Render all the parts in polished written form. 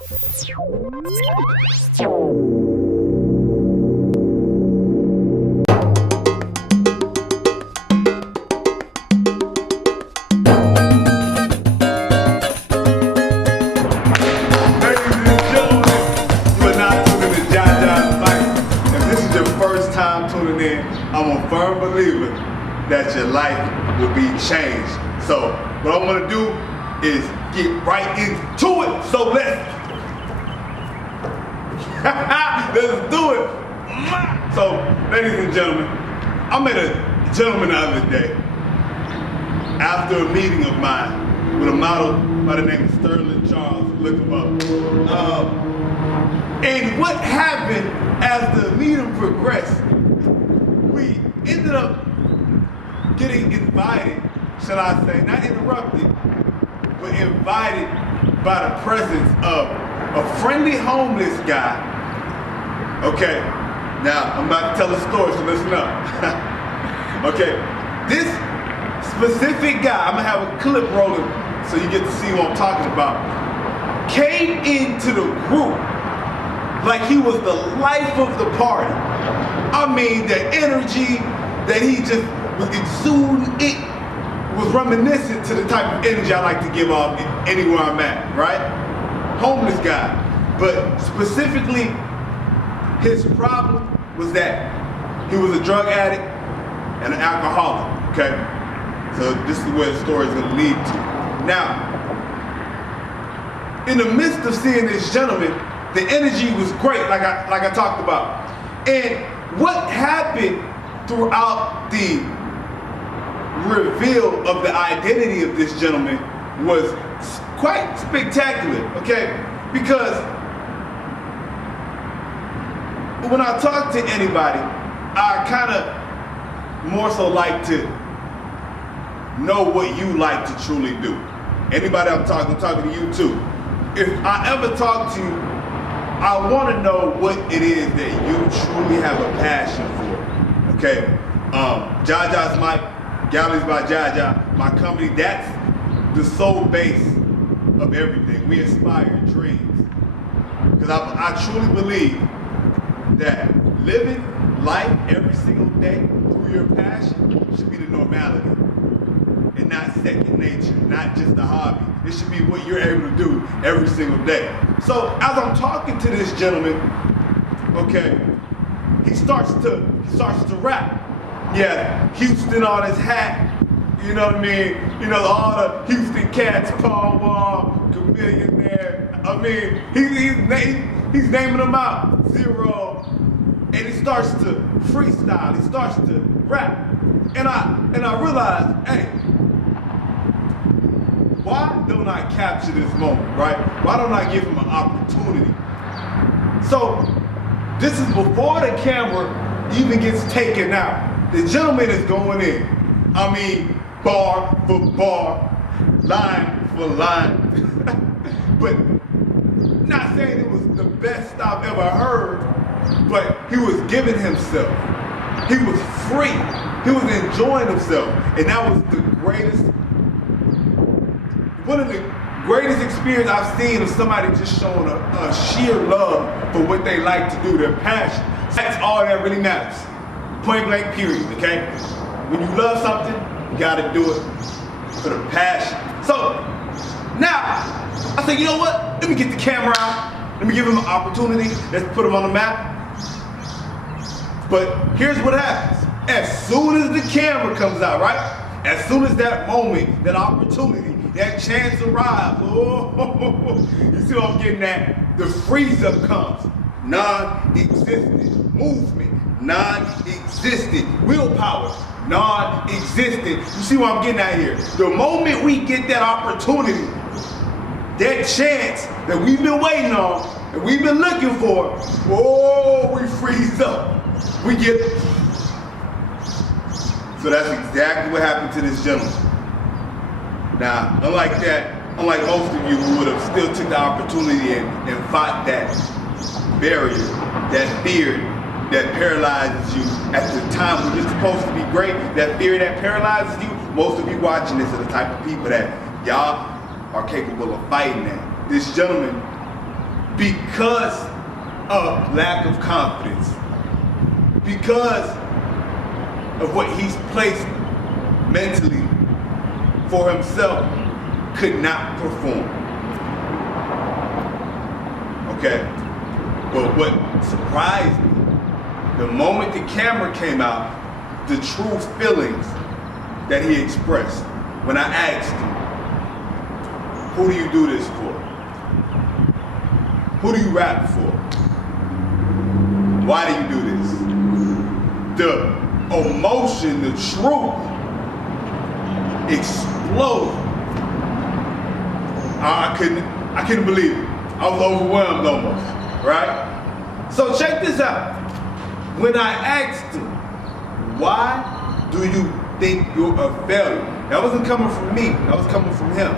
I'm a firm believer that your life will be changed. So what I'm gonna do is get right into it. So let's do it. So, ladies and gentlemen, I met a gentleman the other day after a meeting of mine with a model by the name of Sterling Charles. Look him up. And what happened as the meeting progressed, we ended up getting invited, shall I say, not interrupted, but invited by the presence of a friendly homeless guy. Okay, now I'm about to tell a story, so listen up. Okay, this specific guy, I'm gonna have a clip rolling so you get to see what I'm talking about, came into the group like he was the life of the party. I mean, the energy that he just was exuding, it was reminiscent to the type of energy I like to give off anywhere I'm at, right? Homeless guy. But specifically, his problem was that he was a drug addict and an alcoholic, okay? So this is where the story is gonna lead to. Now, in the midst of seeing this gentleman, the energy was great, like I talked about. And what happened throughout the reveal of the identity of this gentleman was quite spectacular, okay? Because when I talk to anybody, I kind of more so like to know what you like to truly do. Anybody I'm talking to you too. If I ever talk to you, I want to know what it is that you truly have a passion for, okay? Jaja's Mike, Galleries by Jaja, my company, that's the sole base of everything. We inspire dreams. Because I truly believe that living life every single day through your passion should be the normality and not second nature, not just a hobby. It should be what you're able to do every single day. So as I'm talking to this gentleman, okay, he starts to rap. Yeah, Houston on his hat, you know what I mean? You know, all the Houston Cats, Paul Wall, Chamillionaire. I mean, he's naming them out, Zero. And he starts to freestyle, he starts to rap. And I realized, hey, why don't I capture this moment, right? Why don't I give him an opportunity? So, this is before the camera even gets taken out. The gentleman is going in. I mean, bar for bar, line for line. But not saying it was the best I've ever heard, but he was giving himself. He was free. He was enjoying himself. And that was one of the greatest experience I've seen of somebody just showing a sheer love for what they like to do, their passion. That's all that really matters. Point blank period, okay? When you love something, you gotta do it for the passion. So, now, I said, you know what? Let me get the camera out. Let me give him an opportunity. Let's put him on the map. But here's what happens. As soon as the camera comes out, right? As soon as that moment, that opportunity, that chance arrives, oh, you see what I'm getting at? The freeze up comes. Non-existent. Movement. Non-existent. Willpower. Non-existent. You see what I'm getting at here? The moment we get that opportunity, that chance that we've been waiting on, that we've been looking for, oh, we freeze up. We get. So that's exactly what happened to this gentleman. Now, unlike most of you who would have still took the opportunity and fought that barrier, that fear that paralyzes you at the time when you're supposed to be great, that fear that paralyzes you, most of you watching this are the type of people that y'all are capable of fighting that. This gentleman because of lack of confidence, because of what he's placed mentally for himself, could not perform. Okay? But what surprised me, the moment the camera came out, the true feelings that he expressed when I asked him, who do you do this for? Who do you rap for? Why do you do this? The emotion, the truth exploded. I couldn't believe it. I was overwhelmed almost, right? So check this out. When I asked him, why do you think you're a failure? That wasn't coming from me, that was coming from him.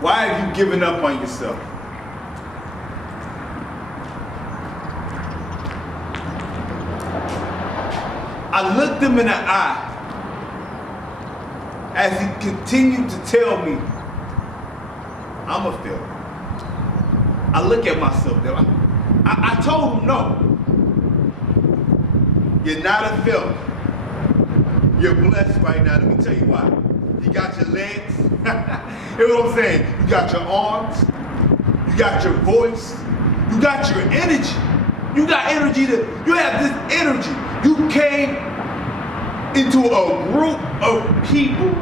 Why have you given up on yourself? I looked him in the eye as he continued to tell me, I'm a failure. I look at myself there. I told him no. You're not a failure. You're blessed right now. Let me tell you why. You got your legs. Hear what I'm saying? You got your arms. You got your voice. You got your energy. You got energy you have this energy. You came into a group of people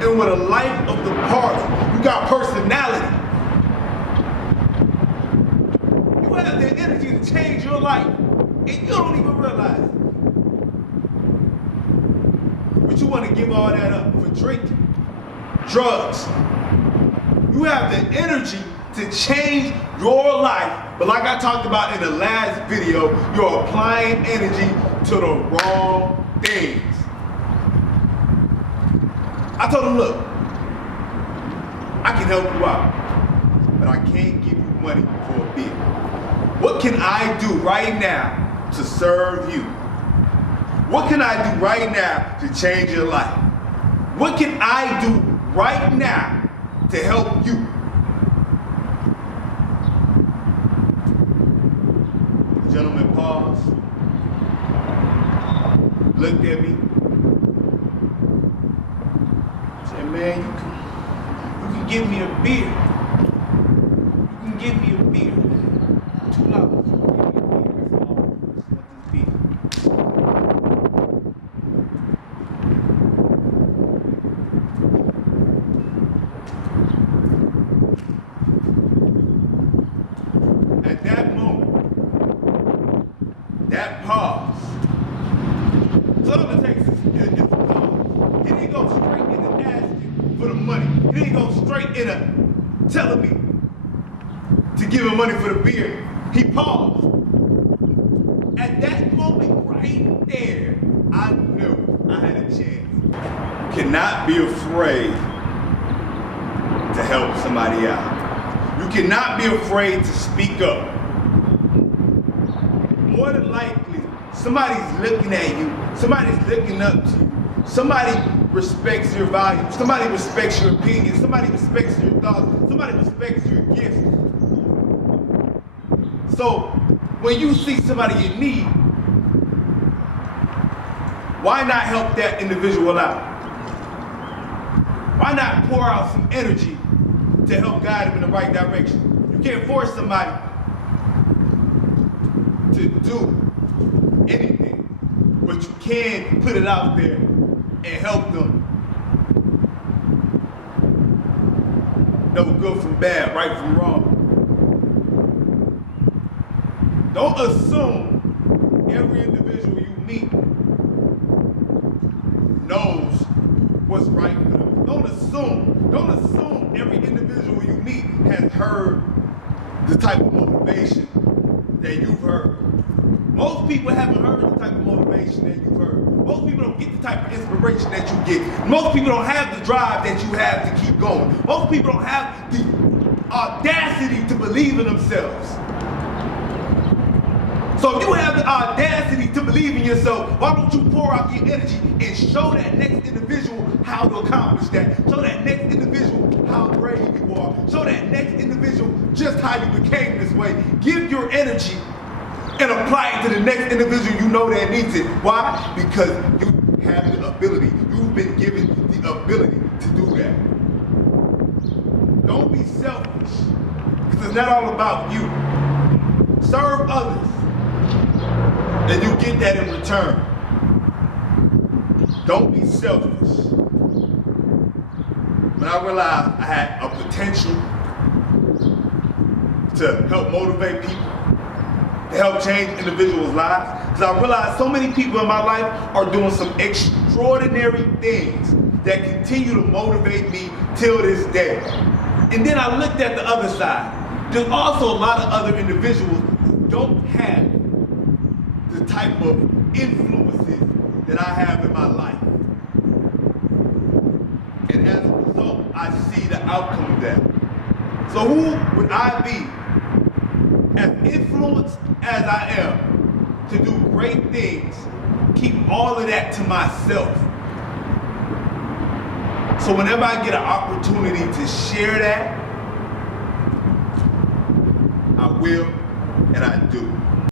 and with a life of the party. You got personality. You have the energy to change your life and you don't even realize it. But you want to give all that up for drinking, drugs. You have the energy to change your life, but like I talked about in the last video, you're applying energy to the wrong things. I told him, look, I can help you out, but I can't give you money for a beer. What can I do right now to serve you? What can I do right now to change your life? What can I do right now to help you? The gentleman paused, looked at me, said, man, you can give me a beer. You can give me a beer. $2. At that moment, that pause, so all it takes is a pause. He didn't go straight into asking for the money. He didn't go straight into telling me to give him money for the beer. He paused. At that moment right there, I knew I had a chance. Cannot be afraid to help somebody out. You cannot be afraid to speak up. More than likely, somebody's looking at you, somebody's looking up to you, somebody respects your value, somebody respects your opinion, somebody respects your thoughts, somebody respects your gifts. So, when you see somebody in need, why not help that individual out? Why not pour out some energy to help guide them in the right direction? You can't force somebody to do anything, but you can put it out there and help them know good from bad, right from wrong. Don't assume every individual you meet knows what's right for them. Don't assume every individual you meet has heard the type of motivation that you've heard. Most people haven't heard the type of motivation that you've heard. Most people don't get the type of inspiration that you get. Most people don't have the drive that you have to keep going. Most people don't have the audacity to believe in themselves. So if you have the audacity to believe in yourself, why don't you pour out your energy and show that next individual how to accomplish that? Show that next individual how great how you became this way. Give your energy and apply it to the next individual you know that needs it. Why? Because you have the ability. You've been given the ability to do that. Don't be selfish, because it's not all about you. Serve others, and you get that in return. Don't be selfish. When I realized I had a potential to help motivate people, to help change individuals' lives, because I realized so many people in my life are doing some extraordinary things that continue to motivate me till this day. And then I looked at the other side. There's also a lot of other individuals who don't have the type of influences that I have in my life. And as a result, I see the outcome of that. So who would I be, as influenced as I am, to do great things, keep all of that to myself? So whenever I get an opportunity to share that, I will and I do.